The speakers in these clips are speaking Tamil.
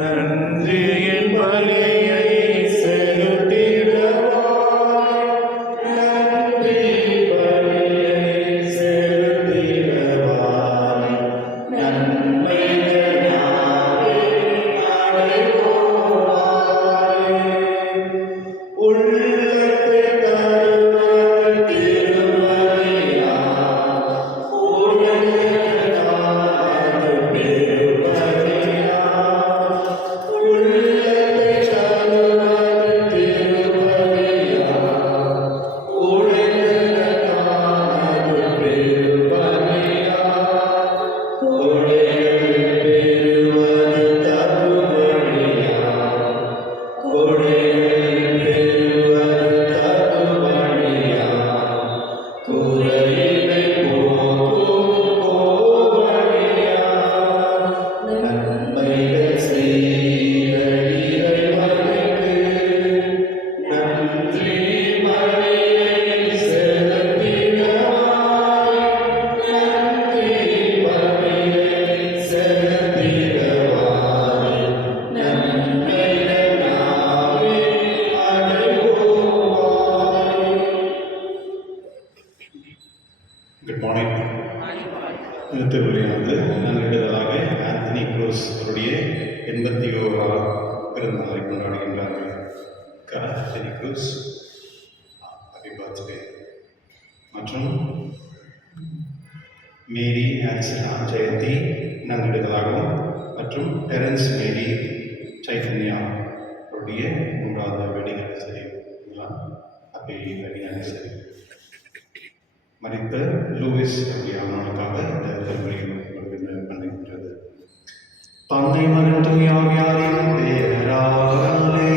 நன்றியின் பலியை செலுத்திடுவாய், நன்றி பலியை செலுத்திடுவாய், நன்மைகள் நாவே அடைவோவாய். உள்ளத்தை தருவது திருமறையா, உலகத்தாரது பெருமறையா. உள்ளத்தை தருவது திருமறையா, உலகத்தாரது பெருமறையா. கொடைகள் பெறுவது தருமறையா, கொடைகள் பெறுவது தருமறையா. குறைகளை போக்கும் கோவழியா, நன்மைகள் செய்த இறைவனுக்கு நன்றி பலியை செலுத்திடுவாய், நன்றி பலியை செலுத்திடுவாய், நன்மைகள் நாவே அடைவோவாய். Good morning. இந்த திருவிழையானது நன்றிடுதலாக ஆந்தனி க்ரூஸ் அவருடைய 81ஆம் பிறந்தநாளை கொண்டாடுகின்றார்கள். Anthony Cruz happy birthday. மற்றும் மேரி ஆன்சினா ஜெயந்தி நன்றிடுதலாகவும், மற்றும் டெரன்ஸ் மேரி சைத்தன்யா அவருடைய 3வது wedding anniversary. Happy wedding anniversary. மரித்த லூயிஸ் அவர்களுக்காக இந்த திருமணம் பண்ணுகின்றது. தந்தை மகன் தூய ஆவியாரின் பெயராலே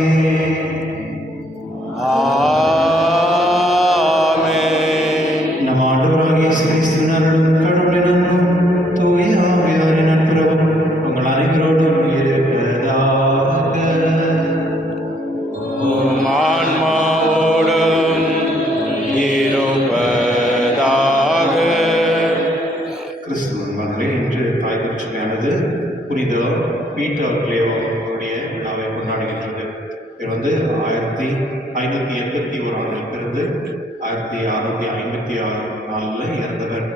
ஆமென். நம் ஆண்டவராகிய இயேசு கிறிஸ்துவின் அருளும் கடவுளின் அன்பும் தூய ஆவியாரின் நட்புறவும் உங்கள் அனைவரோடும் இருப்பதாக. உம் ஆன்மாவோடும் இருப்பதாக. கிறிஸ்துவின் மகளே, இன்று தாய் திருச்சபையானது புனித பீட்டர் கிளேவோ அவருடைய விழாவை கொண்டாடுகின்றது. இவர் 1581 பிறந்து 1656 இறந்தவர்.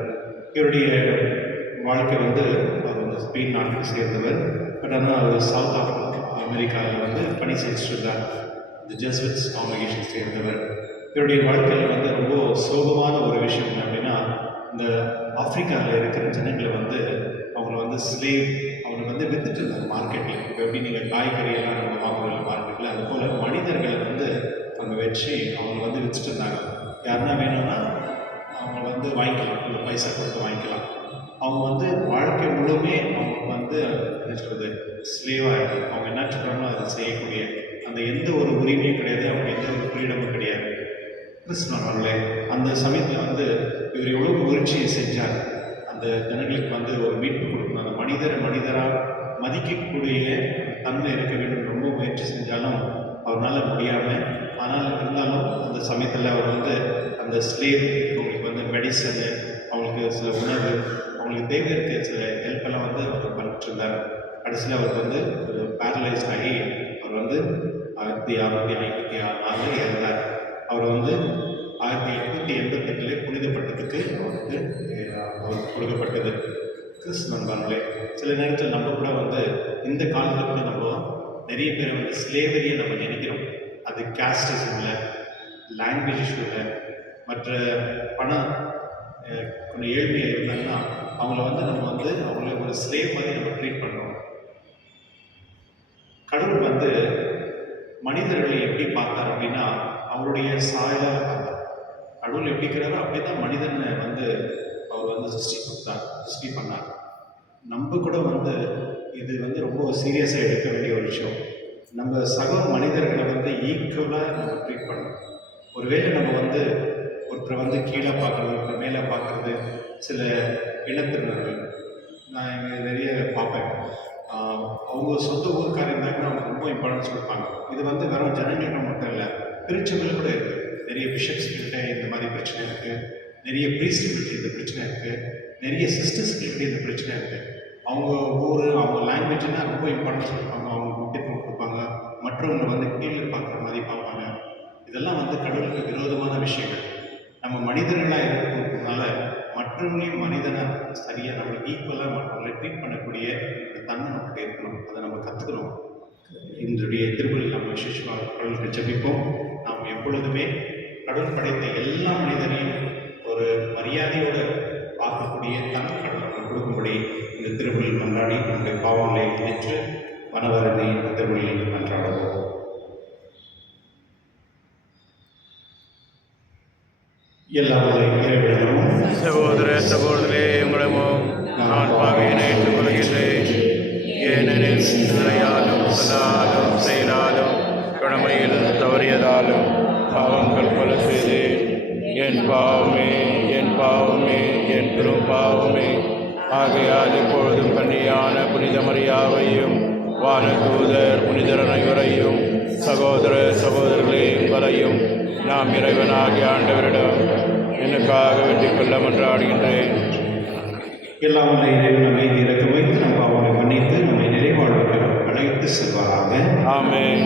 இவருடைய வாழ்க்கை அவர் ஸ்பெயின் நாட்டுக்கு சேர்ந்தவர். பட் ஆனால் அவர் சவுத் அமெரிக்காவில் பணி செஞ்சுட்டு இருந்தார். இந்த ஜெஸ்விட்ஸ் காங்கிரிகேஷன் சேர்ந்தவர். இவருடைய வாழ்க்கையில் ரொம்ப சோகமான ஒரு விஷயம் என்ன அப்படின்னா, இந்த ஆப்பிரிக்காவில் இருக்கிற ஜனங்களை அவங்கள ஸ்லேவ் அவங்க வித்துட்டு இருந்தாங்க மார்க்கெட்டில். இப்போ எப்படி நீங்கள் காய்கறியெல்லாம் நம்ம வாங்குறோம் மார்க்கெட்டில், அது போல் மனிதர்களை அவங்க வச்சு அவங்க வித்துட்டு இருந்தாங்க. யாருன்னா வேணும்னா அவங்க வாங்கிக்கலாம், இல்லை பைசா கொடுத்து வாங்கிக்கலாம். அவங்க வாழ்க்கை முழுமே அவங்க என்ன சொல்கிறது, ஸ்லேவாக இருக்குது. அவங்க என்ன சொல்கிறாங்களோ அதை செய்யக்கூடிய அந்த எந்த ஒரு உரிமையும் கிடையாது, அவங்க எந்த ஒரு ஃப்ரீடமும் கிடையாது. கிறிஸ்துவர்களே, அந்த சமயத்தில் இவர் எவ்வளோ முயற்சியை செஞ்சார். அந்த ஜனங்களுக்கு ஒரு மீட்பு கொடுக்கணும், அந்த மனிதராக மதிக்கக்கூடிய தன்மை இருக்க வேண்டும் ரொம்ப முயற்சி செஞ்சாலும் அவரால் முடியாமல். ஆனால் இருந்தாலும் அந்த சமயத்தில் அவர் அந்த ஸ்லேவ் அவங்களுக்கு மெடிசனு, அவங்களுக்கு சில உணவு, அவங்களுக்கு தேவை இருக்க சில ஹெல்ப்பெல்லாம் அவர் பண்ணிட்டுருந்தார். கடைசியில் அவர் பேரலைஸ்ட் ஆகி அவர் 1656 இறந்தார். அவர் 1888 புனிதப்பட்டதுக்கு அவருக்கு கொடுக்கப்பட்டது. கிறிஸ்து நண்பர்களே, சில நேரத்தில் நம்ம கூட இந்த காலத்தில் கூட நம்ம நிறைய பேர் ஸ்லேவரியை நம்ம நினைக்கிறோம். அது கேஸ்டிசம் இல்லை, லாங்குவேஜ் இஷ்யூ இல்லை, மற்ற பணம் கொஞ்சம் ஏழ்மையாக இருந்தாங்கன்னா அவங்கள நம்ம அவங்கள ஒரு ஸ்லேவ் மாதிரி நம்ம ட்ரீட் பண்ணுறோம். கடவுள் மனிதர்களை எப்படி பார்த்தார் அப்படின்னா, அவருடைய சாயலாக பார்த்தார். கடவுள் எப்படி இருக்கிறாரோ அப்படி தான் மனிதனை அவர் சிருஷ்டி பண்ணார். நம்ம கூட இது ரொம்ப சீரியஸாக எடுக்க வேண்டிய ஒரு விஷயம். நம்ம சக மனிதர்களை ஈக்குவலாக நம்ம ட்ரீட் பண்ணணும். ஒருவேளை நம்ம ஒருத்தரை கீழே பார்க்குறது, ஒருத்தர் மேலே பார்க்குறது, சில இனத்தினர்கள் நான் இங்கே நிறைய பார்ப்பேன். அவங்க சொந்த ஊருக்காரங்க இருந்தாங்கன்னா அவங்க ரொம்ப இம்பார்ட்டன்ஸ் கொடுப்பாங்க. இது வெறும் ஜனங்களுக்கு மட்டும் இல்லை, திருச்சபையில் கூட இருக்குது. நிறைய பிஷப்ஸ் கிட்ட இந்த மாதிரி பிரச்சனை இருக்குது, நிறைய ப்ரீஸ்ட் கிட்ட இந்த பிரச்சனை இருக்குது, நிறைய சிஸ்டர்ஸ் கிட்ட இந்த பிரச்சனை இருக்குது. அவங்க ஊர், அவங்க லாங்குவேஜ்னா ரொம்ப இம்பார்ட்டன்ஸ் கொடுப்பாங்க, அவங்க முக்கியத்துவம் கொடுப்பாங்க, மற்றவங்களை வந்து கீழே பார்க்குற மாதிரி பார்ப்பாங்க. இதெல்லாம் வந்து கடவுளுக்கு விரோதமான விஷயங்கள். நம்ம மனிதர்களாக இருக்கிறதுனால மற்றவங்களையும் மனிதனை சரியாக நம்மளுக்கு ஈக்குவலாக மற்றவங்களை ட்ரீட் பண்ணக்கூடிய ஒரு தன்மை நமக்கு இருக்கணும். அதை நம்ம கற்றுக்கணும். இன்றைய திருப்பலில் நம்ம விசேஷமாக கடவுளுக்கு ஜெபிப்போம். நாம் எப்பொழுதுமே கடவுள் படைத்த எல்லா மனிதனையும் ஒரு மரியாதையோடு பார்க்கக்கூடிய தன் கடவுளுக்கு கொடுக்கும்படி இந்த திருப்பலில் மன்றாடி நம்முடைய பாவங்களை ஏற்று மனவருந்தி இந்த திருப்பலில் மன்றாடுவோம். எல்லா இறைவிடமும் சகோதர சகோதரே, உங்களிடமும் நான் பாவியினை ஏற்றுக்கொள்கின்றேன். ஏனெனில் சிந்தனையாலும் சொல்லாலும் செயலாலும் கடமையில் தவறியதாலும் பாவங்கள் பல செய்தேன். என் பாவமே, என் பாவமே, என் பெரும் பாவமே. ஆகையால் இப்பொழுதும் கன்னியான புனித மரியாவையும் வானதூதர் புனிதர் அனைவரையும் சகோதர சகோதரர்களே உங்களையும் நாம் இறைவனாகிய ஆண்டவரிடம் எனக்காக வெற்றிக் கொள்ள மன்றாடுகின்றேன். எல்லாம் வல்ல இறைவன் நம்மை இறக்க வைத்து நம் பாவங்களை மன்னித்து நம்மை நிறைவாழ்வுக்கு அழைத்து செல்வாராக. ஆமென்.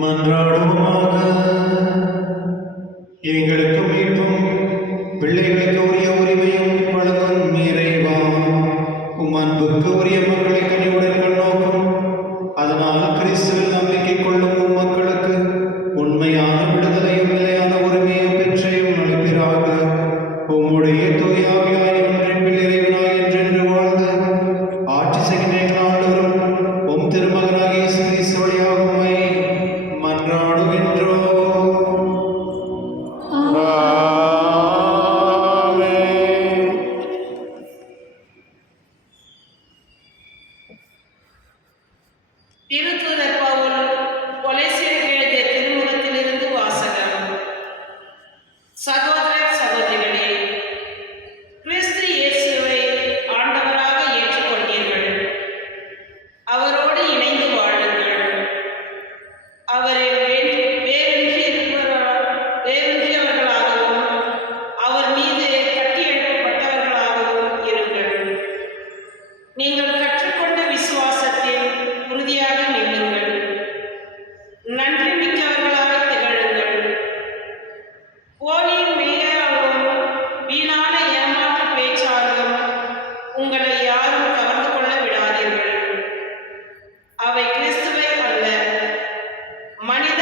மன்றாடுவோமாக. எங்களுக்கு மீட்பும் பிள்ளைகளுக்கு உரிய உரிமையும் வழங்கும் இறைவா, உம் அன்புக்கு உரிய மக்களை கனிவுடன் கண்ணோக்கும். அதனால் கிறிஸ்துவில் நம்பிக்கை கொள்ளும் உம் மக்களுக்கு உண்மையான விடுதலையும் நிலையான உரிமையும் பெற்றையும் அளிப்பீராக. உம்முடைய தூயாவியாய் ஒன்றில் இறைவனாய் என்றென்று வாழ்ந்து ஆட்சி செய்கின்ற எங்கள் ஆண்டவரும் உம் திருமகனாகிய இயேசு கிறிஸ்து வழியாக உம்மை மன்றாடுகின்றோம். திருத்தூதர் பவுல் கொலோசியருக்கு எழுதிய திருமுகத்திலிருந்து வாசகம். சகோதர சகோதரிகளே, கிறிஸ்து இயேசுவை ஆண்டவராக ஏற்றுக்கொண்டீர்கள். அவரோடு இணைந்து வாழுங்கள். அவரில் வேரூன்றியவர்களாகவும் அவர் மீது கட்டியெழுப்பப்பட்டவர்களாகவும் இருங்கள். நீங்கள் கற்றுக்கொண்ட விசுவாசத்தில் உறுதியாக நில்லுங்கள். நன்றி மிக்கவர்களாக திகழுங்கள். போலியின் மெய்யாலும் வீணான ஏமாற்று பேச்சாலும் உங்களை யாரும் கவர்ந்து கொள்ள விடாதீர்கள். அவை கிறிஸ்துவை அல்ல, மனித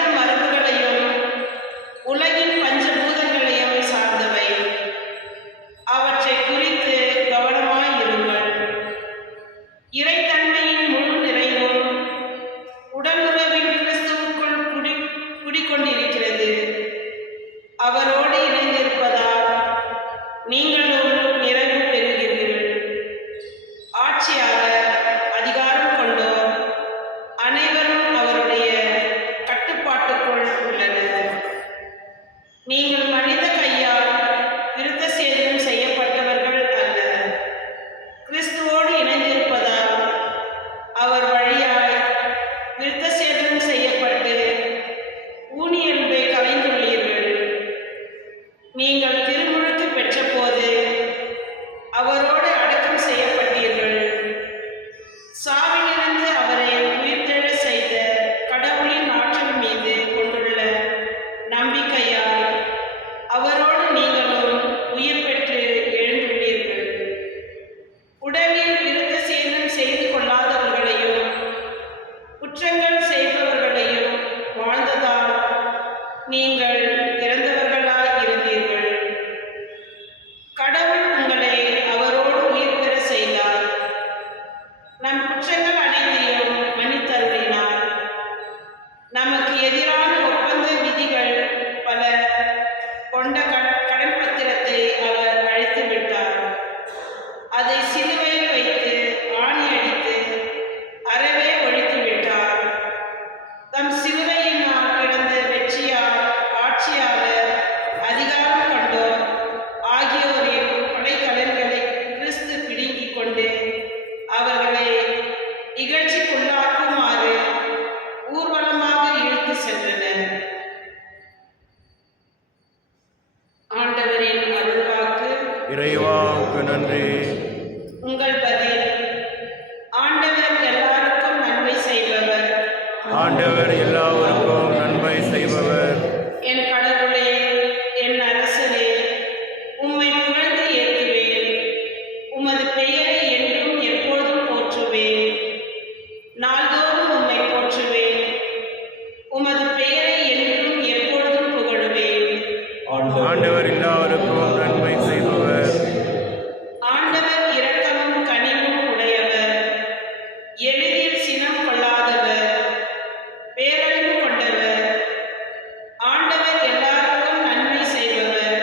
நீங்கள் இறந்தவர்களாய் இருந்தீர்கள். கடவுள் உங்களை அவரோடு உயிர் பெற செய்தார். நம் குற்றங்கள் அனைத்தையும் மன்னித்தருளினார். நமக்கு எதிரான ஒப்பந்த விதிகள் பல கொண்ட கடன் பத்திரத்தை அவர் அழித்து விட்டார். அதை சிலுவையில் வைத்து ஆணி அடித்து அறவே ஒழித்து விட்டார். தம் சிலுவையினால் கிடந்த வெற்றியார், ஆட்சியாளர், அதிகாரம் கொண்டோர் ஆகியோரின் படைக்கலன்களை கிறிஸ்து பிடுங்கிக் கொண்டு அவர்களை இகழ்ச்சிக்குள்ளாக்குமாறு ஊர்வலமாக இழுத்து சென்றனர். ஆண்டவரின் அருள்வாக்கு. இறைவாவுக்கு நன்றி. உங்கள் பதில். ஆண்டவர் எல்லாருக்கும் நன்மை செய்பவர். ஆண்டவர் எல்லாருக்கும் நன்மை செய்பவர். என் கடவுளே, என் அரசரே, உம்மை புகழ்ந்து ஏற்றுவேன். உமது பெயரை என்றும் எப்போதும் போற்றுவேன். நாள்தோறும் உம்மை போற்றுவேன். உமது பெயரை என்றும் எப்பொழுதும் புகழுவேன். ஆண்டவர் எல்லாருக்கும் நன்மை செய்பவர். ஆண்டவர் இரக்கமும் கனிவும் உடையவர். எளிதில் சினம் கொள்ளாதவர். பேரன்பு கொண்டவர். ஆண்டவர் எல்லாருக்கும் நன்மை செய்பவர்.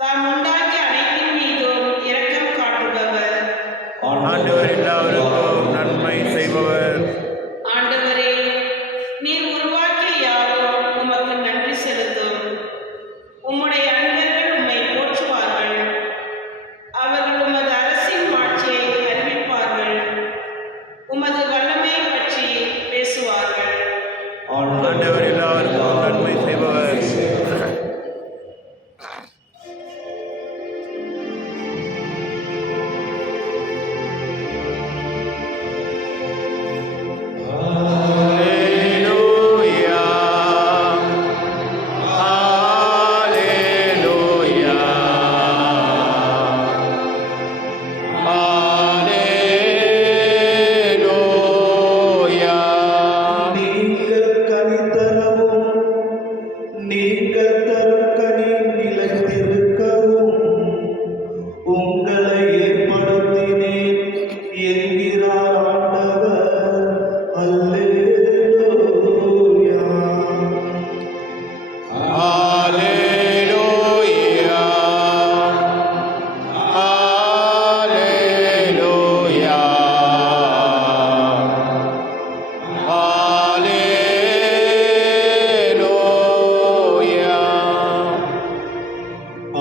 தாம் உண்டாக்கிய அனைத்தின் மீதும் இரக்கம் காட்டுபவர். ஆண்டவர் எல்லாருக்கும் நன்மை செய்பவர். ஆண்டவரே, நீர் உருவாக்கிய யாரும் உமக்கு நன்றி செலுத்தும். உம்முடைய அன்பர்கள் உம்மை போற்றுவார்கள். அவர்கள் உமது அரசின் மாட்சியை அறிவிப்பார்கள். உமது வல்லமை பற்றி பேசுவார்கள். ஆண்டவர் எல்லாருக்கும் நன்மை செய்பவர். Alleluia. Alleluia. Alleluia. நீங்கள் கனி தரவும், நீங்கள் தரும் கனி நிலைத்திருக்கவும் உங்களை ஏற்படுத்தினேன் என்கிறார் ஆண்டவர். அல்லேலூயா. Alleluia. Alleluia. Alleluia.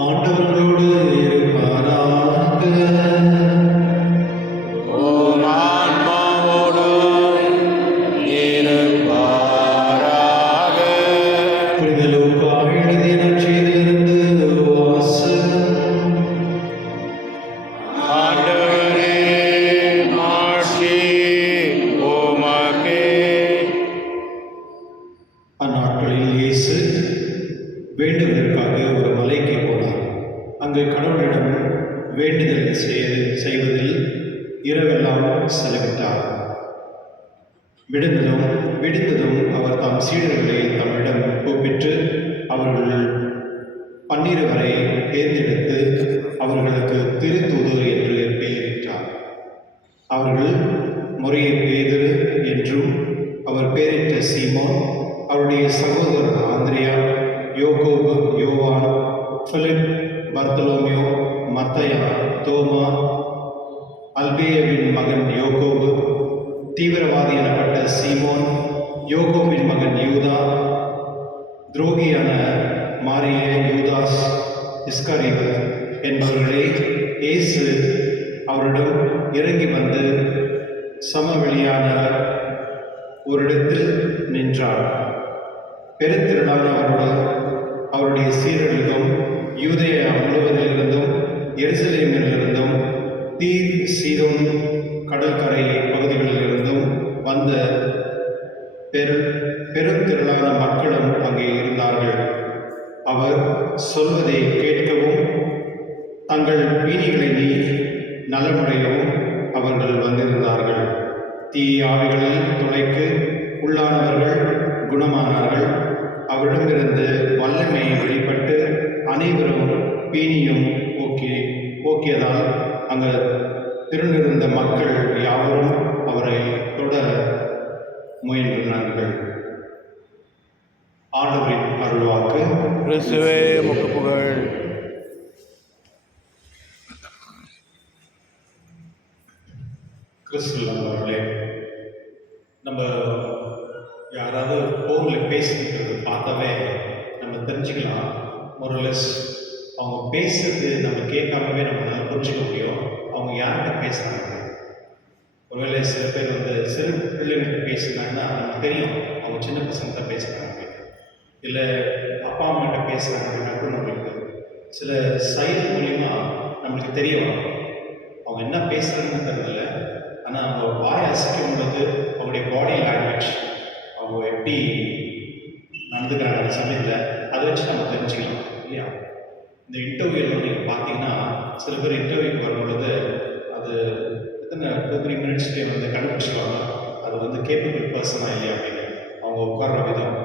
ஆண்டவரோடு இருப்பாராக. ஓம் ஆன்மாவோடும் இருப்பாராக. புனித லூக்கா எழுதிய நற்செய்தியிலிருந்து வாசகம். ஆண்டவரே, மாட்சி உமக்கே. அந்நாட்களில் இயேசு வேண்டுவதற்காக ஒரு மலைக்கு போனார். அங்கு கடவுளிடம் வேண்டுதல் செய்வதில் இரவெல்லாம் செலவிட்டார். விடிந்ததும் அவர் தாம் சீடர்களை தம்மிடம் கூப்பிட்டு அவர்கள் 12 வரை தேர்ந்தெடுத்து அவர்களுக்கு திருத்தூதர் என்று பெயரிட்டார். அவர்கள் முறையே பேதுரு என்றும் அவர் பெயரிட்ட சீமோன், அவருடைய சகோதரர் ஆந்திரியா, யோகோபு, யோவான், பிலிப், பர்தலோமியோ, மத்தயா, தோமா, அல்பேயவின் மகன் யோகோபு, தீவிரவாதி எனப்பட்ட சீமோன், யோகோபின் மகன் யூதா, துரோகியான மாரிய யூதாஸ் இஸ்காரியோத் என்பவர்களை இயேசு அவரிடம் இறங்கி வந்து சமவெளியான ஓரிடத்தில் நின்றார். பெருந்திரளான அவருடைய சீரர்களும் யூதேயா முழுவதிலிருந்தும் எருசலேமிலிருந்தும் தீர், சீதோன் கடற்கரை பகுதிகளிலிருந்தும் வந்த பெருந்திரளான மக்களும் அங்கே இருந்தார்கள். அவர் சொல்வதை கேட்கவும் தங்கள் பீனிகளை நீக்கி நலமுடையவும் அவர்கள் வந்திருந்தார்கள். தீய ஆவிகளில் துளைக்கு உள்ளானவர்கள் குணமானார்கள். அவர் அவரிடமிருந்து வல்லமை வெளிப்பட்டு அனைவரும் பீனியும் போக்கியதால் அங்கு திரண்டிருந்த மக்கள் யாவரும் அவரை தொட முயன்றார்கள். ஆண்டவரின் அருள்வாக்கு. கிறிஸ்துவே உமக்கு புகழ். கிறிஸ்துவ அவர்களே, நம்ம யாராவது ஃபோனில் பேசிக்கிறது பார்த்தாவே நம்ம தெரிஞ்சுக்கலாம். மொரலஸ் அவங்க பேசுறது நம்ம கேட்காமவே நம்ம நல்லா புரிஞ்சுக்க முடியும் அவங்க யார்கிட்ட பேசுகிறாங்க. ஒருவேளை சில பேர் வந்து சிறு பிள்ளைங்கள்ட்ட பேசுனாங்கன்னா நமக்கு தெரியும் அவங்க சின்ன பசங்க தான் பேசுகிறாங்க. இல்லை அப்பா அம்மாட்ட பேசுகிறாங்க அப்படின்னா கூட நம்மளுக்கு சில செயல் மூலிமா நம்மளுக்கு தெரிய வரும் அவங்க என்ன பேசுகிறதுன்னு தெரியல. ஆனால் அவங்க வாய் அசைக்கும் பொழுது அவங்களுடைய பாடி லாங்குவேஜ் அவங்க எப்படி நடந்துக்கிறாங்க அந்த சமயத்தில் அதை வச்சு நம்ம தெரிஞ்சுக்கலாம் இல்லையா. இந்த இன்டர்வியூவில் நீங்கள் பார்த்தீங்கன்னா சில பேர் இன்டர்வியூக்கு வரும்பொழுது அது எத்தனை 2-3 மினிட்ஸ்லேயே வந்து கண்டுபிடிச்சிடுவாங்க அது வந்து கேப்பபிள் பர்சனாக இல்லையா அப்படின்னு. அவங்க உட்கார்ற விதம்,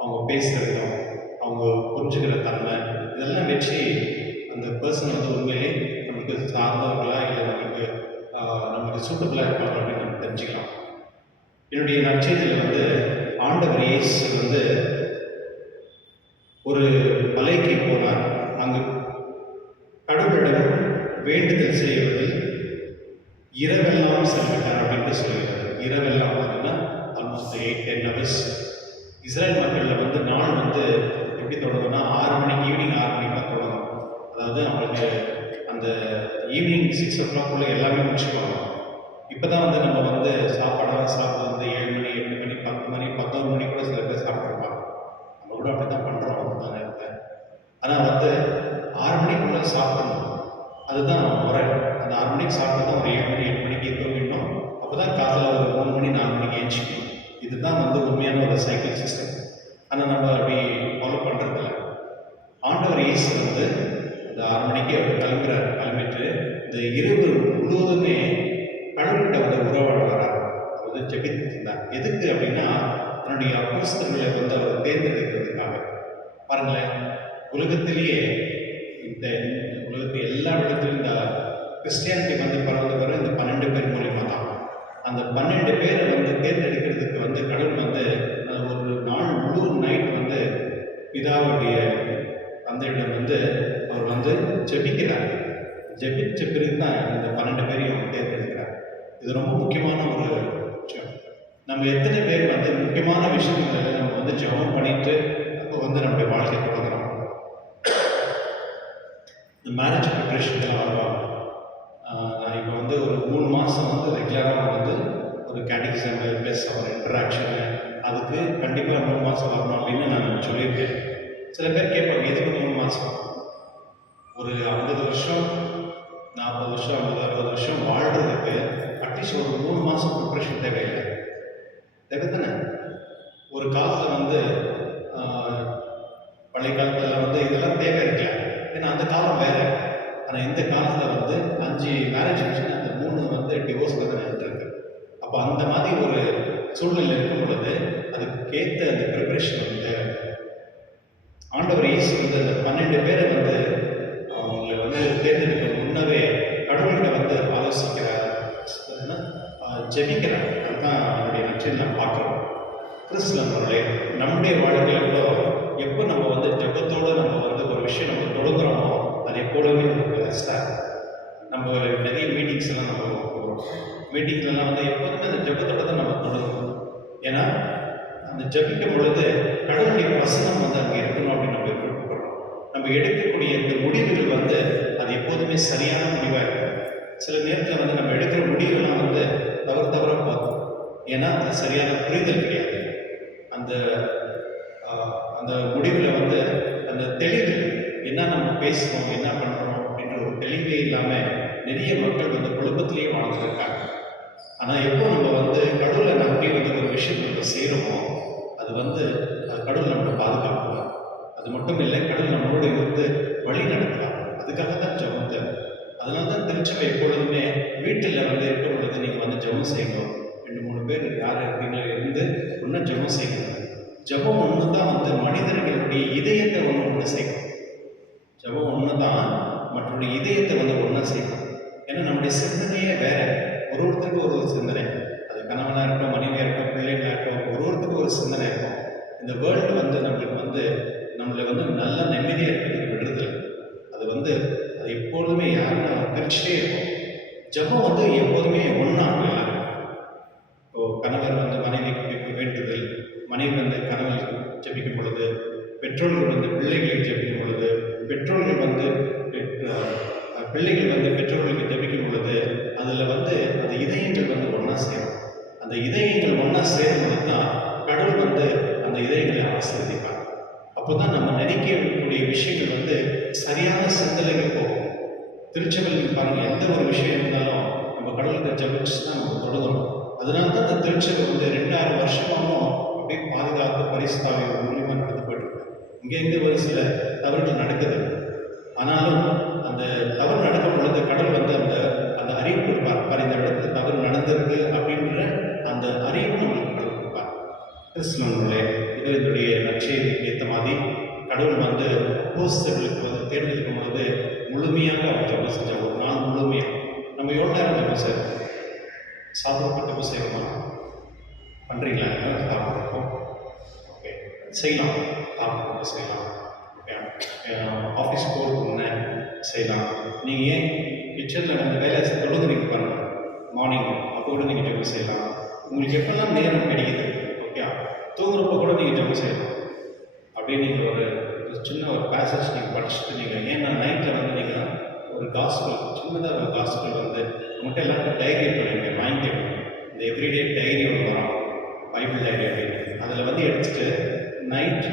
அவங்க பேசுகிற விதம், அவங்க புரிஞ்சுக்கிற தன்மை இதெல்லாம் வச்சு அந்த பர்சன் வந்து உண்மையிலே நம்மளுக்கு சார்ந்தவர்களா இல்லை நம்மளுக்கு சூட்டபிளாக இருப்பாங்க அப்படின்னு நம்ம தெரிஞ்சுக்கலாம். என்னுடைய நற்செய்தியில் வந்து ஆண்டவர் இயேசு வந்து ஒரு மலைக்கு போனார். அங்கு கடவுளிடம் வேண்டுதல் செய்வதில் இரவெல்லாம் செலவிட்டார் அப்படின்ட்டு சொல்லுகிறார். இரவெல்லாம் அப்படின்னா ஆல்மோஸ்ட் 8-10 hours. இஸ்ரேல் மக்களில் வந்து நாள் வந்து எப்படி தொடங்கும்னா 6 மணிக்கு ஈவினிங் 6 மணிக்கு தான் தொடங்கும். அதாவது அவங்களுக்கு அந்த ஈவினிங் 6 o'clock எல்லாமே முடிச்சுக்குவாங்க. இப்போ தான் வந்து நம்ம வந்து சாப்பாடெல்லாம் சாப்பிட்டு வந்து 7 மணி 8 மணி 10 மணி 11 மணி கூட சில பேர் சாப்பிட்ருப்பாங்க. நம்ம கூட அப்படி தான் பண்ணுறோம் அந்த நேரத்தில். ஆனால் வந்து 6 மணிக்குள்ளே சாப்பிடணும், அதுதான் முறை. அந்த 6 மணிக்கு சாப்பிட்டு தான் ஒரு 7 மணி 8 மணிக்கு தூங்கிடணும். அப்போ தான் காலையில் ஒரு 3 மணி 4 மணிக்கு ஏஞ்சிக்கணும். இதுதான் வந்து உண்மையான ஒரு சைக்கிள் சிஸ்டம். ஆனால் நம்ம அப்படி ஃபாலோ பண்ணுறதில்ல. ஆண்டவர் இயேசு வந்து அந்த 6 மணிக்கு அவர் கிளம்பிட்டு இந்த இரவு முழுவதுமே கடவுள்கிட்ட வந்து உறவாடுறார். அவர் வந்து ஜெபித்து இருந்தார். எதுக்கு அப்படின்னா தன்னுடைய அப்போஸ்தலர்களை வந்து அவர் தேர்ந்தெடுக்கிறதுக்காக. பாருங்களேன், உலகத்திலேயே இந்த உலகத்தில் எல்லா இடத்துலையும் இந்த கிறிஸ்டியானிட்டி வந்து பரவ 12 பேர் மூலியமாக தான். அந்த 12 பேரை வந்து தேர்ந்தெடுக்கிறதுக்கு வந்து கடவுள் வந்து ஒரு நாள் முழு நைட் வந்து பிதாவுடைய தந்தையிடம் வந்து அவர் வந்து ஜெபிக்கிறார். ஜெபிச்ச பிறகு தான் இந்த 12 பேரையும் தேர்ந்தெடுக்கிறார். இது ரொம்ப முக்கியமான ஒரு விஷயம். நம்ம எத்தனை பேர் வந்து முக்கியமான விஷயங்களில் நம்ம வந்து ஜெபம் பண்ணிட்டு அப்போ வந்து நம்முடைய வாழ்க்கை தொடங்குறோம். இந்த மேரேஜ் ப்ரிப்ரேஷன்லாம் வருவாங்க. நான் இப்போ வந்து ஒரு 3 மாதம் வந்து ரெகுலராக வந்து ஒரு கேட்டகிசம் ப்ளஸ் ஒரு இன்ட்ராக்ஷனு அதுக்கு கண்டிப்பாக 3 மாதம் வரணும் அப்படின்னு நான் சொல்லியிருக்கேன். சில பேர் கேட்பாங்க எதுக்கு 3 மாதம்? ஒரு 50 வருஷம் 40 வருஷம் 50-60 வருஷம் வாழ்கிறதுக்கு அட்லீஸ்ட் ஒரு 3 மாதம் ப்ரிப்ரேஷன் தேவையில்லை. தேவை தானே? ஒரு காலத்தில் வந்து பழைய காலத்தில் வந்து இதெல்லாம் தேவை இருக்கல. ஏன்னா அந்த காலம் வேறு. ஆனால் இந்த காலத்தில் வந்து 5 மேரேஜ் ஆச்சுன்னா அந்த 3 வந்து டிவோர்ஸில் தான் நடந்துருக்கு. அப்போ அந்த மாதிரி ஒரு சூழ்நிலை இருக்கும் பொழுது அதுக்கேற்ற அந்த ப்ரிப்பரேஷன் வந்து தேவை. ஆண்டவர் இயேசு வந்து அந்த 12 பேரை வந்து அவங்களை வந்து தேர்ந்தெடுக்க முன்னவே கடவுள்கிட்ட வந்து ஆலோசிக்கிறார், ஜெபிக்கிறார். அதுதான் என்னுடைய நற்செய்தியில் நான் பார்க்குறோம். கிறிஸ்துவர்களே, நம்முடைய வாழ்க்கையில் கூட எப்போ நம்ம வந்து ஜெபத்தோடு நம்ம வந்து ஒரு விஷயம் நம்ம தொடங்குறோமோ அது எப்போதுமே ஒரு பெஸ்ட்டாக. நம்ம நிறைய மீட்டிங்ஸ் எல்லாம் நம்ம போகிறோம். மீட்டிங்ஸ்லாம் வந்து எப்போதுமே அந்த ஜெபத்தோடு தான் நம்ம தொடங்கணும். ஏன்னா அந்த ஜெபிக்கும் பொழுது கடவுளுடைய வசனம் வந்து அங்கே இருக்கணும் அப்படின்னு நம்ம விருப்பப்படுறோம். நம்ம எடுக்கக்கூடிய இந்த முடிவுகள் வந்து அது எப்போதுமே சரியான முடிவாக இருக்கும். சில நேரத்தில் வந்து நம்ம எடுக்கிற முடிவுகள்லாம் வந்து தவறாக போகும். ஏன்னா அது சரியான புரிதல் கிடையாது. அந்த முடிவில் வந்து அந்த தெளிவு என்ன நம்ம பேசுகிறோம் என்ன பண்ணுறோம் அப்படின்ற ஒரு தெளிவே இல்லாமல் நிறைய மக்கள் வந்து குழப்பத்திலேயே வாழ்ந்துருக்காங்க. ஆனால் எப்போ நம்ம வந்து கடவுளை நம்பி வந்து ஒரு விஷயம் நம்ம செய்கிறோமோ அது வந்து கடவுள் நம்மளை பாதுகாப்பார். அது மட்டும் இல்லை, கடவுள் நம்மளோட இருந்து வழி நடத்துவார். அதுக்காக தான் ஜெபம் தேவை. அதனால தான் திருச்சபை எப்பொழுதுமே வீட்டில் வந்து இருக்கும் பொழுது நீங்கள் வந்து ஜெபம் செய்யணும். 2-3 பேர் யார் இருக்கீங்களோ இருந்து இன்னும் ஜெபம் செய்யணும். ஜெபம் ஒன்று தான் வந்து மனிதர்களுடைய இதயத்தை ஒன்று செய்யும். ஜெபம் ஒன்று தான் மற்றொரு இதயத்தை ஒன்றா செய்யும். ஏன்னா நம்முடைய சிந்தனையே வேற. ஒருத்தருக்கு ஒரு சிந்தனை, அது கணவனாக இருக்கட்டும், மனைவியாக இருக்கட்டும், பிள்ளைகளாக இருக்கட்டும், ஒருத்தருக்கு ஒரு சிந்தனை இருக்கும். இந்த வேர்ல்டு நம்மளுக்கு நம்மளை நல்ல நிம்மதியாக இருக்கிறது விடுறதில்லை. அது அது எப்பொழுதுமே யாருன்னா பிரிச்சுட்டே இருக்கும். ஜெபம் எப்போதுமே ஒன்றா எல்லாரும். இப்போ கணவர் மனைவிக்கு வேண்டுதல், மனைவி கணவன் ஜெபிக்கும் பொழுது, பெற்றோர்கள் பிள்ளைகளை ஜெபிக்கும் பொழுது, பெற்றோர்கள் பிள்ளைகள் பெற்றோர்களுக்கு ஜெபிக்கும் பொழுது, அதில் அந்த இதயங்கள் ஒன்றா சேரும். அந்த இதயங்கள் ஒன்றா சேரும் பொழுது தான் கடவுள் அந்த இதயங்களை ஆசீர்வதிப்பார். அப்போ தான் நம்ம நினைக்கக்கூடிய விஷயங்கள் சரியான சிந்தனைகள் போகும். திருச்சபையில் பாருங்கள், எந்த ஒரு விஷயம் இருந்தாலும் நம்ம கடவுளுக்கு ஜெபிச்சு தான் நம்ம தொடங்கணும். அதனால தான் அந்த திருச்சபை 2000 வருஷமாகவும் அப்படியே பாதுகாத்து பரிசுத்தாவை மூலியமாக நடந்து போயிட்டுருக்கு. இங்கே ஒரு சில தவறுகள் நடக்குது. ஆனாலும் அந்த தவறு நடக்கும் பொழுது கடவுள் அந்த அறிவு கொடுப்பார். இந்த இடத்துல தவறு நடந்திருக்கு அப்படின்ற அந்த அறிவு நம்மளுக்கு கடவுள் கொடுப்பார். கிறிஸ்துவர்களே, இது என்னுடைய நற்செய்திக்கு ஏற்ற மாதிரி கடவுள் அப்போஸ்தலர்களுக்கு தேர்ந்தெடுக்கும் பொழுது முழுமையாக அவர் ஜெபம் செஞ்சார். ஒரு நாள் முழுமையாக. நம்ம எவ்வளோ நேரம் ஜெபம் செய்யணும்? சாப்பிட்றப்ப ஜெபம் செய்யணுமா? பண்ணுறீங்களா? சாப்பிட்றப்போ ஓகே செய்யலாம். சாப்பிட்றப்ப செய்யலாம். ஆஃபீஸ் போகிறதுக்கு முன்னே செய்யலாம். நீங்கள் ஏன் கிச்சனில் அந்த வேலை தொழுகிறீங்க பாருங்கள், மார்னிங் அப்போ கூட நீங்கள் ஜெபம் செய்யலாம். உங்களுக்கு எப்போல்லாம் நேரம் கிடைக்குது, ஓகே, தூங்குறப்போ கூட நீங்கள் ஜெபம் செய்யலாம். அப்படியே நீங்கள் ஒரு சின்ன ஒரு பேசேஜ் நீங்கள் படிச்சுட்டு நீங்கள் ஏன்னா நைட்டில் நீங்கள் ஒரு காஸ்பிள், சின்னதாக ஒரு காஸ்பிள் உங்கள்கிட்ட எல்லாருக்கும் டைரி பண்ணுவீங்க, வாங்கிக்கணும். இந்த எவ்ரிடே டைரி ஒன்று வரும், பைபிள் டைரி அப்படின்னு. அதில் எடுத்துகிட்டு நாளைக்கு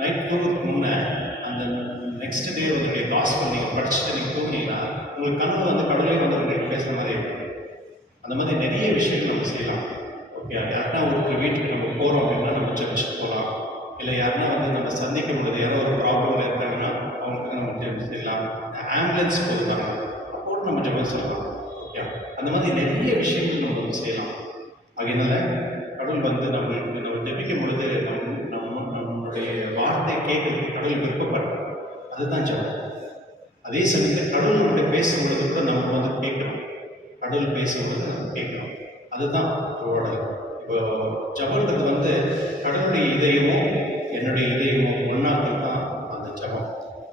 நைட் தூங்குறதுக்கு முன்னே அந்த நெக்ஸ்ட் டே உங்களுடைய காஸ்பிள் நீங்கள் படிச்சுட்டு நீங்கள் தூங்கினீங்கன்னா உங்களுக்கு கனவு கடவுளே உங்களுக்கு பேசுகிற மாதிரி இருக்கும். அந்த மாதிரி நிறைய விஷயங்கள் நம்ம செய்யலாம். ஓகே, யாருன்னா ஒரு வீட்டுக்கு நம்ம போகிறோம் அப்படின்னா நம்ம ஜெபிச்சுட்டு போகலாம். இல்லை யாருன்னா நம்ம சந்திக்கும் பொழுது யாரோ ஒரு ப்ராப்ளம் இருக்காங்கன்னா அவங்களுக்கு நம்ம ஜெபம் செய்யலாம். ஆம்புலன்ஸ் போயிருக்காங்க அப்போ நம்ம ஜெபம் செய்யலாம். ஓகே, அந்த மாதிரி நிறைய விஷயங்கள் நம்ம செய்யலாம். அதனால கடவுள் நம்ம ஜெபிக்கும் பொழுது நம்மளுடைய வார்த்தை கேட்குறது கடவுள் விருப்பப்படுறது, அதுதான் ஜெபம். அதே சமயத்தில் கடவுள் நம்மளுடைய பேசும்பொழுது கூட நம்ம கேட்கணும். கடவுள் பேசும்பொழுது நம்ம கேட்கணும். அதுதான் ஓடல். இப்போ ஜபன்றது கடவுளுடைய இதயமும் என்னுடைய இதயமும் ஒன்றாக்கிறது தான் அந்த ஜபம்.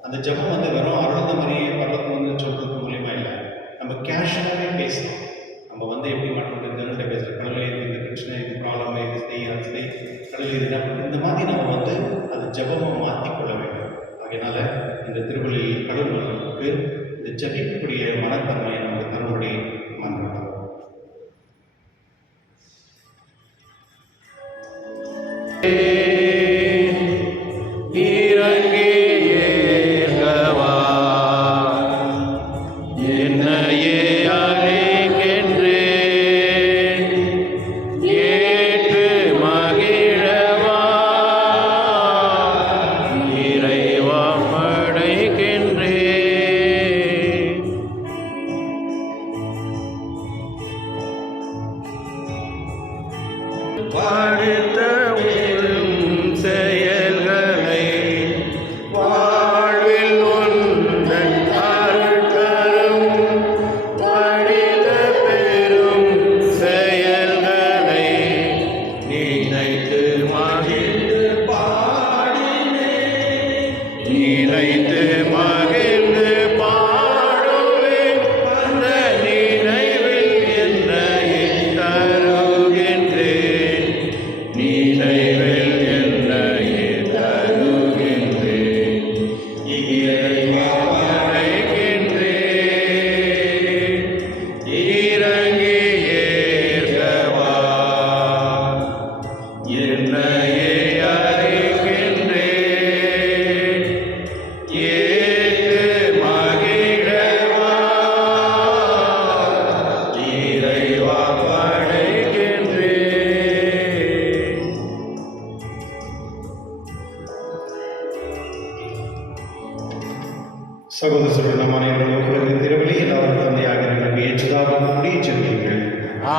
அந்த ஜபம் வெறும் அருளந்த மாதிரியே பரலோகம் சொல்கிறது மூலியமாக இல்லை. நம்ம கேஷுவலாகவே பேசலாம். நம்ம எப்படி மற்றவங்க ஜனத்தை பேசுகிற கடவுளை இந்த பிரச்சனை, இது ப்ராப்ளம், இது செய், அது செய், கடவுள் இது இந்த மாதிரி நம்ம அது ஜபமாக மாற்றிக்கொள்ள வேண்டும். அதனால இந்த திருவள்ளியில் கடவுள் நமக்கு இந்த ஜபிக்கக்கூடிய மனத்தன்மையை நமக்கு தரும்படி மன்றாடுவோம்.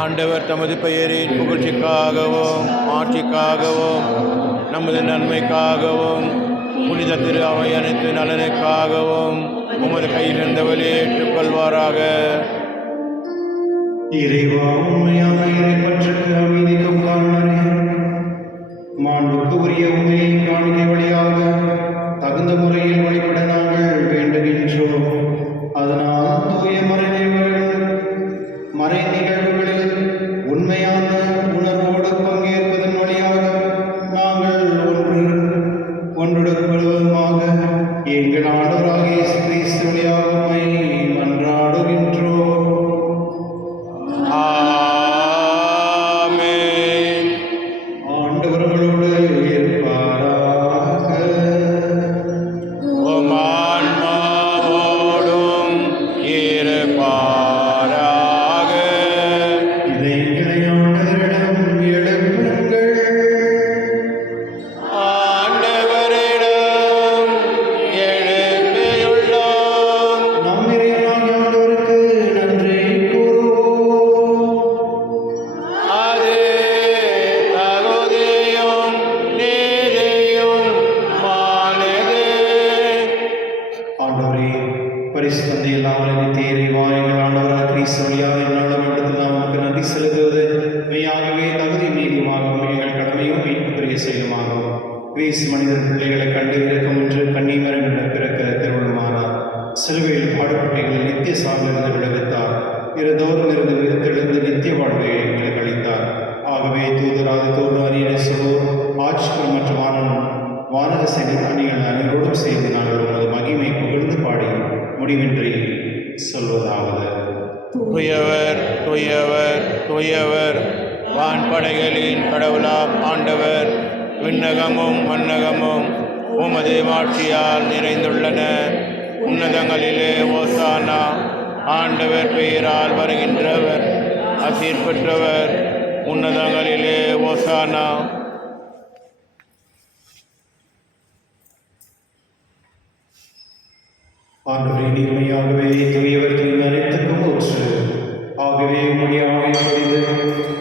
ஆண்டவர் தமது பெயரின் புகழ்ச்சிக்காகவும் ஆட்சிக்காகவும் நமது நன்மைக்காகவும் புனித திரு அவை அனைத்து நலனுக்காகவும் உமது கையிலிருந்த வழியை ஏற்றுக்கொள்வாராக. இறைவா, உண்மையான இறைப்பற்றுக்கு அமைதிக்கும் காரணரே, மாண்புக்கு உரிய உண்மையை காணிக்கை வழியாக தகுந்த முறையில் வழிபட நாங்கள் வேண்டுகின்றோம். அதனால் தூய மறை நிகழ்வுகளில் உண்மையான உணர்வோடு பங்கேற்பதன் வழியாக நாங்கள் ஒன்றுடப்படுவதுமாக எங்கள் ஆண்டவராகிய இயேசு கிறிஸ்து வழியாக உம்மை மன்றாடுகின்றோம். ஆமென். ஆண்டவர்களோடு இருப்பாராக. உம் ஆன்மாவோடும் இருப்பாராக. இதயங்களை ஆண்டவரிடம் எழுப்புங்கள். ஆண்டவரிடம் எழுப்பியுள்ளோம். நம் இறைவனாகிய ஆண்டவருக்கு நன்றி கூறுவோம். அது தகுதியும் நீதியும் மானது. ஆண்டவரே, பரிசு தந்தை இல்லாமல் நித்திய இறைவா, எங்கள் ஆண்டவராக கிறிஸ்து வழியாக என்னாலும் இடத்தில் நாம் உமக்கு நன்றி செலுத்துவது மெய்யாகவே தகுதி நீதியுமாகும், எங்கள் கடமையும் மீட்புக்குரிய செயலுமாகும். கிறிஸ்து மனிதர் பிள்ளைகளை கண்டு இரக்கமுன்று கண்ணீமரம் என பிறக்க திருவள்ளுமானார். சிலுவையில் பாடுபட்டைகள் நித்திய சார்பிலிருந்து விடுவித்தார். இருந்தோறும் இருந்து விருத்தெழுந்து நித்திய வாழ்வை எங்களுக்கு அளித்தார். ஆகவே தூதராது தோடு அரியணை சுகோர் ஆட்சிகள் மற்றும் வானக செய்தி அணிகள் அனைவரோடும் சேர்ந்து நாங்கள் உமது மகிமை புகழ்ந்து பாடி முடிவின்றி சொல்வதாவது. துயவர் துயவர் துயவர் வான்படைகளின் கடவுளாம் ஆண்டவர். விண்ணகமும் மண்ணகமும் உமது மாட்சியால் நிறைந்துள்ளன. உன்னதங்களிலே ஓசானா. ஆண்டவர் பெயரால் வருகின்றவர் ஆசீர் பெற்றவர். உன்னதங்களிலே ஓசானா. ஆண்டவரே, நீர்மையாகவே தூயவர் தூய்மை அனைத்துக்கும் ஊற்று. ஆகவே உம்முடைய ஆவியை பொழிந்து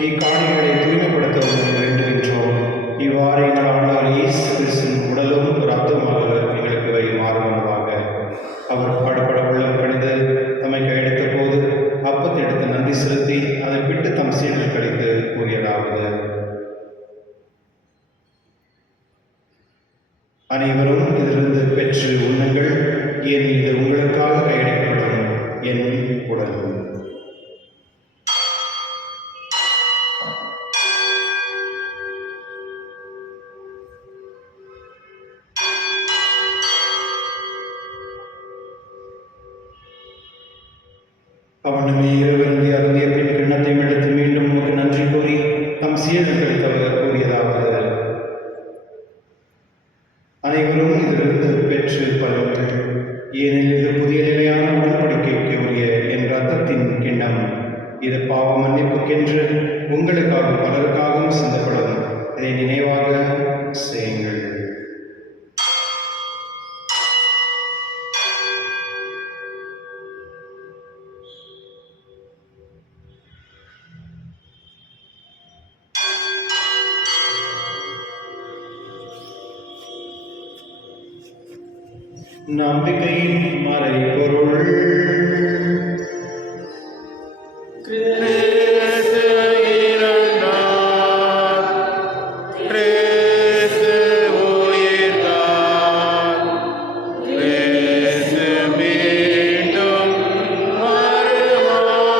இக்காணிகளை தூய்மைப்படுத்த உம்மை வேண்டுகின்றோம். இவ்வாறு எங்கள் ஆண்டவர் இயேசு கிறிஸ்துவின் உடலும் இரத்தமாக எங்களுக்கு மாறுவனவாக. அவர் பாடுபட உள்ளம் கணிந்து தம்மை கையெடுத்த போது அப்பத்தை எடுத்து நன்றி செலுத்தி அதை விட்டு தம் சீடர்கள் கழித்து கூறியதாவது: அனைவரும் இதிலிருந்து பெற்று உண்ணுங்கள், ஏன் இது உங்களுக்காக கையெடுக்கப்படும் என் உடல். அவனுமே இரவிருந்தி அருந்திய பின் கிண்ணத்தை எடுத்து மீண்டும் உமக்கு நன்றி கூறி தம் சீடர்களுக்கு அவர் கூறியதாவது: அனைவரும் இதிலிருந்து பெற்று பருங்கள், ஏனெனில் இது புதிய நிலையான உடன்படிக்கைக்கு உரிய என் இரத்தத்தின் கிண்ணம். இது பாவ மன்னிப்புக்கென்று உங்களுக்காக பலருக்காகவும் சிந்தப்படும். இதை நினைவாக செய்யுங்கள். நம்பிக்கையின் மறைபொருள். கிறிஸ்து இறந்தார். கிறிஸ்து உயிர்த்தார். கிறிஸ்து மீண்டும் வருவார்.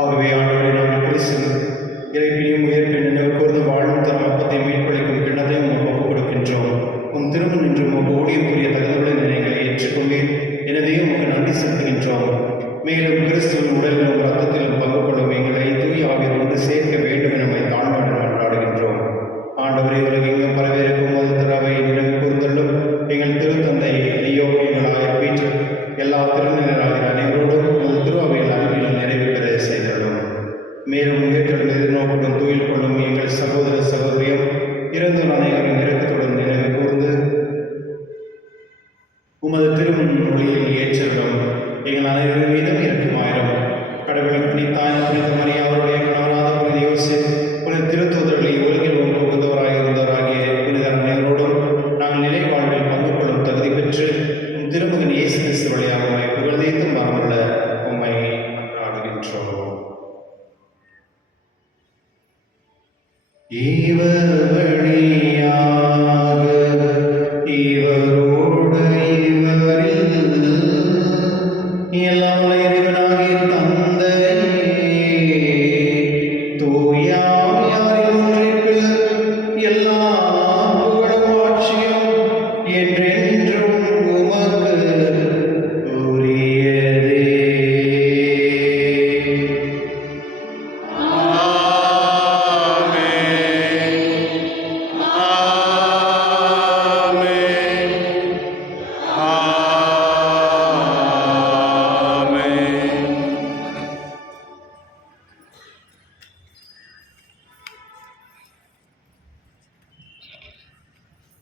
ஆகவே ஆண்டவரே, நாங்கள் கிறிஸ்து இறைப்பினையும் உயிர்ப்பின் நினைவு கூர்ந்து வாழும் தரும் அப்பத்தை மீட்பளிக்கும் கிண்ணத்தை உமக்கு ஒப்புக் கொடுக்கின்றோம். உம் திரும்ப நின்று உமக்கு ஊழியத்துக்குரிய தகுதிகளை நினைகளை ஏற்றுக்கொண்டேன். எனவே உமக்கு நன்றி செலுத்துகின்றோம்.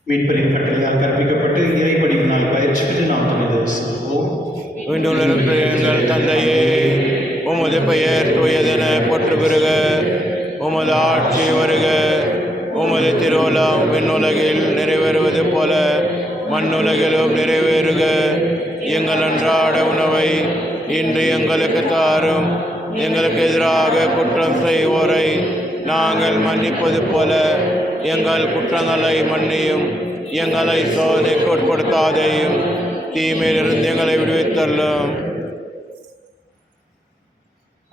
மீட்பரின் கட்டளையால் கற்பிக்கப்பட்டு இறைப்படியினால் பயிற்சி பெற்று நாம் துணிந்து செல்வோம். விண்ணுலகில் எங்கள் தந்தையே, உமது பெயர் தூயதென போற்று பெறுக. உமது ஆட்சி வருக. உமது திருவுளம் விண்ணுலகில் நிறைவேறுவது போல மண்ணுலகிலும் நிறைவேறுக. எங்கள் அன்றாட உணவை இன்று எங்களுக்கு தாரும். எங்களுக்கு எதிராக குற்றம் செய்வோரை நாங்கள் மன்னிப்பது போல எங்கள் குற்றங்களை மன்னியும். எங்களை சோதனைக்கு உட்படுத்தாதையும், தீமையிலிருந்து எங்களை விடுவித்தள்ளும்.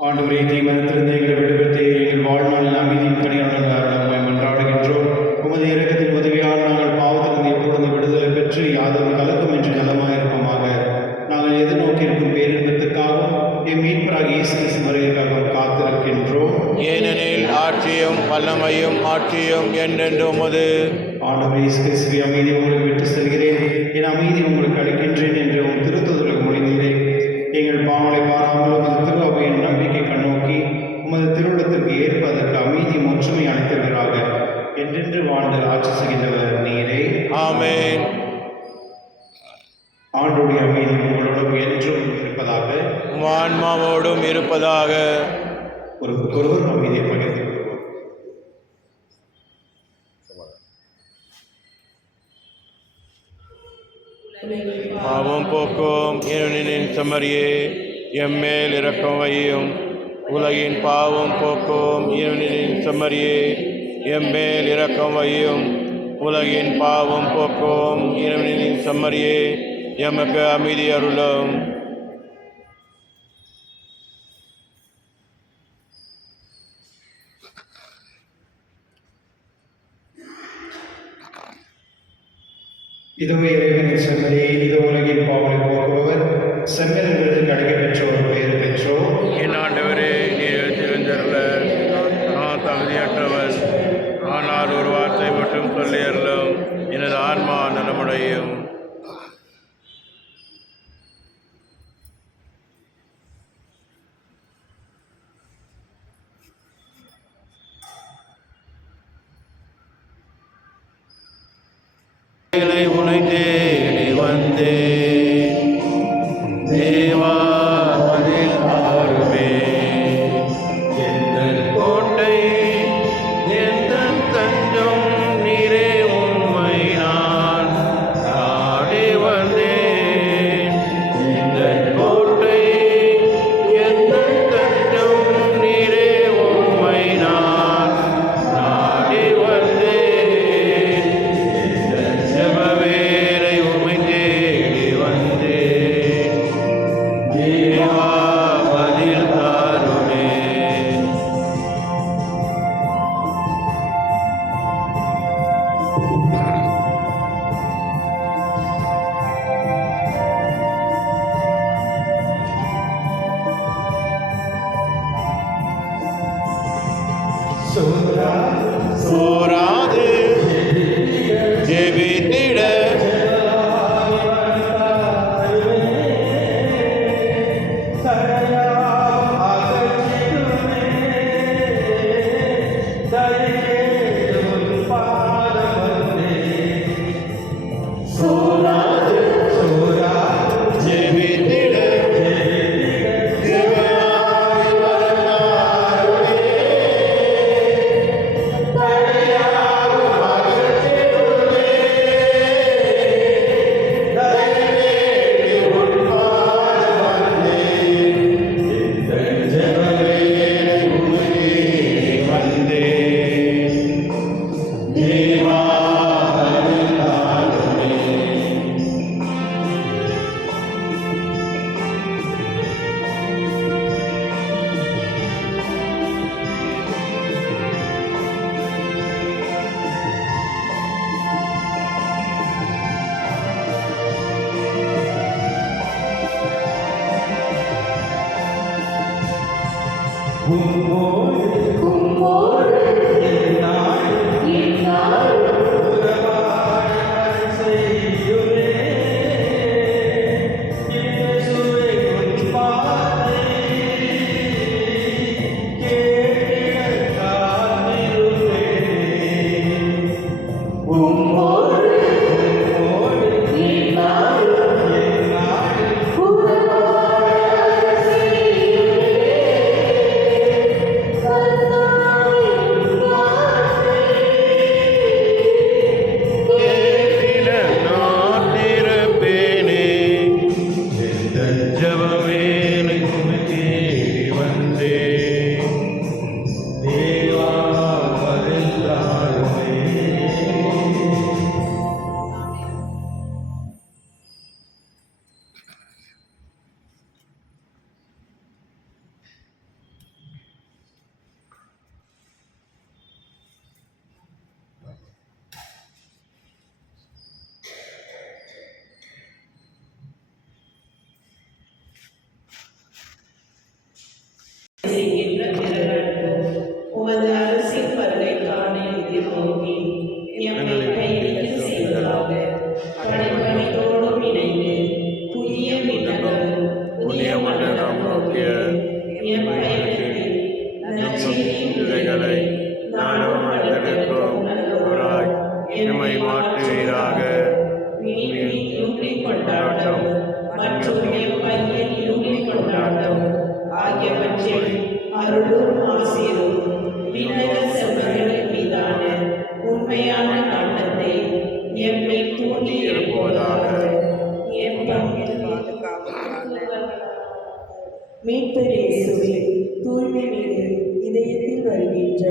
ஆண்டவரே, தீமனத்திலிருந்து எங்களை விடுவித்து எங்கள் வாழ்நாளில் அமைதியின் கனியுடன் நம்மை மன்றாடுகின்றோம். உமது இரக்கத்தின் உதவியால் நாங்கள் பாவத்திலிருந்து எப்பொழுது விடுதலை பெற்று யாதொரு கலக்கம் என்று நலமாயிருப்போமாக. நாங்கள் எதிர்நோக்கியிருக்கும் பேரின்பத்துக்காகவும் எம் மீட்பராகிய இயேசு கிறிஸ்து வருகைக்காகவும் காத்திருக்கின்றோம். ஏனெனில் ஆட்சியும் வல்லமையும் ஆட்சியும் என்றென்று உமது. ஆண்டவரே இயேசு கிறிஸ்துவே, அமைதி உங்களுக்கு விட்டு செல்கிறேன், என் அமைதி உங்களுக்கு அளிக்கின்றேன் என்று உம் திருத்தூதருக்கு மொழிந்தீரே. எங்கள் பாவங்களை பாராமல் உமது திரு அவையின் நம்பிக்கை கண்ணோக்கி உமது திருவுள்ளத்திற்கு ஏற்ப அதற்கு அமைதி ஒற்றுமை அளித்தவராக என்றென்று வாழ்ந்து ஆட்சி செய்கின்றவர் நீரே. ஆமென். ஆண்டுடைய அமைதி உங்களோடும் என்றும் இருப்பதாக. உம் ஆன்மாவோடும் இருப்பதாக. ஒருவருக்கொருவர் அமைதியை பகிர்ந்து கொள்வோம். பாவம் போக்கும் இறைவனின் செம்மறியே, எம்மேல் இரக்கம் வையும். உலகின் பாவம் போக்கும் இறைவனின் செம்மறியே, எம்மேல் இரக்கம் வையும். உலகின் பாவம் போக்கும் இறைவனின் செம்மறியே, எமக்கு அமைதி அருளும். இதோ இறைவனின் செம்மறியே, இதோ உலகின் பாவங்களை போக்குபவர். செம்மறிகளுக்கு அழைக்க பெற்றோர் பெயர் பெற்றோர். என் ஆண்டவரே, நீர் தெரிந்தருள நான் தகுதியற்றவன். ஆனால் ஒரு வார்த்தை மட்டும் சொல்லியறலும் எனது ஆன்மா நலமுடையும். உனை தேடி வந்தேன் தேவா, பதில் தாருமே. எந்தன் கோட்டை, எந்தன் தஞ்சம், நீரே உம்மை நான் நாடி வந்தேன். எந்தன் கோட்டை, எந்தன் தஞ்சம், நீரே உம்மை நான் நாடி வந்தேன். எந்தன் ஜெபவேளை உம்மை தேடி வந்தேன். தேவா, பதில் தாருமே. சோராது ஜெபித்திட ஜெபித்திட ஜெபமாய் வரலாறுவே. உம்மோடு எம்மை மாற்றுவீராக. கொண்டாட்டம் மற்றும் என் பையன் யூகி கொண்டாட்டம் ஆகியவற்றை அருளும் ஆசீரும் விண்ணக செல்வங்களின் மீதான உண்மையான நாட்டத்தை எம்மை தூண்டி எழுப்புவதாக. என் பங்கில் மீட்பர் இயேசுவே, தூய்மை மீது இதயத்தில் வருகின்ற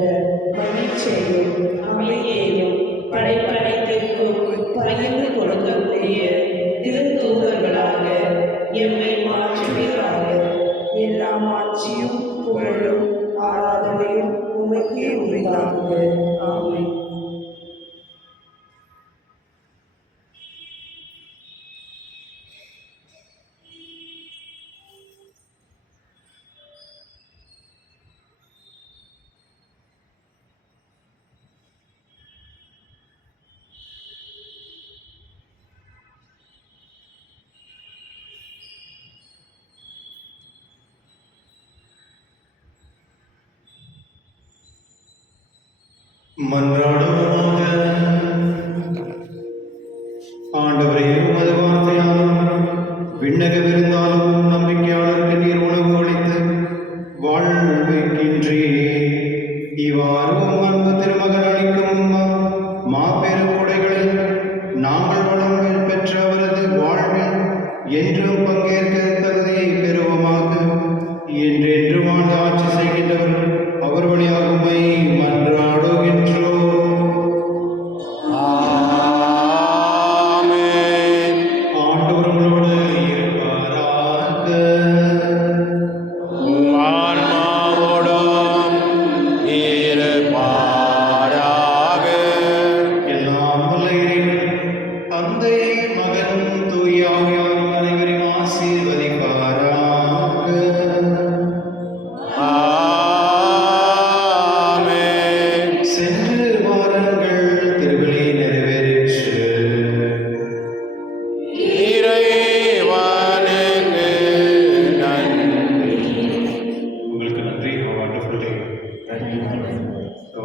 மகிழ்ச்சியையும் அமைதியையும் படைப்படைத்திற்கும் பகிர்ந்து கொடுக்கக்கூடிய திருத்தூதர்களாக எம்மை மாற்றுவீராக. எல்லா ஆட்சியும் புகழும் ஆராதனையும் உமக்கே உரித்தாகுக. ஆமென். மன்றாடுவோமாக. ஆண்டவரே, உமது வார்த்தையாலும் விண்ணக விருந்தாலும் நம்பிக்கையாளருக்கு நீர் உணவு அளித்து வாழ்விக்கின்றீர். இவ்வாறு உம் அன்பு திருமகன் அளிக்கும் மாபெரும் கொடைகளில் நாங்கள் வளம் பெற்ற அவரது வாழ்வில் என்றும் பங்கேற்க தகுதியை பெறுவோமாக. என்றென்று வாழ்ந்து ஆட்சி செய்கின்றவர் அவர் வழியாக உம்மை மன்றாடுகின்றோம். ஆமென். ஆண்டவர் உங்களோடு இருப்பாராக. உம் ஆன்மாவோடும் இருப்பாராக. எல்லாம் வல்ல இறைவன் தந்தை, மகன், தூய ஆவியார் அனைவரையும் ஆசீர்வதிப்பாராக. ஆமென். சென்று வாருங்கள், திருவிழி நிறைவேறிற்று. இறைவனுக்கு நன்றி. உங்களுக்கு நன்றி. wonderful day.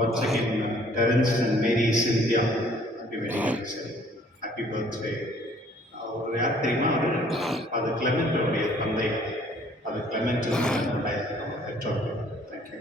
Once again, Terence and Mary Cynthia, happy wedding anniversary, happy birthday. அவர் யார் தெரியுமா? அவர் அது கிளமெண்ட் உடைய தந்தை. அது கிளமெண்ட் பெற்றோர்கள். தேங்க்யூ.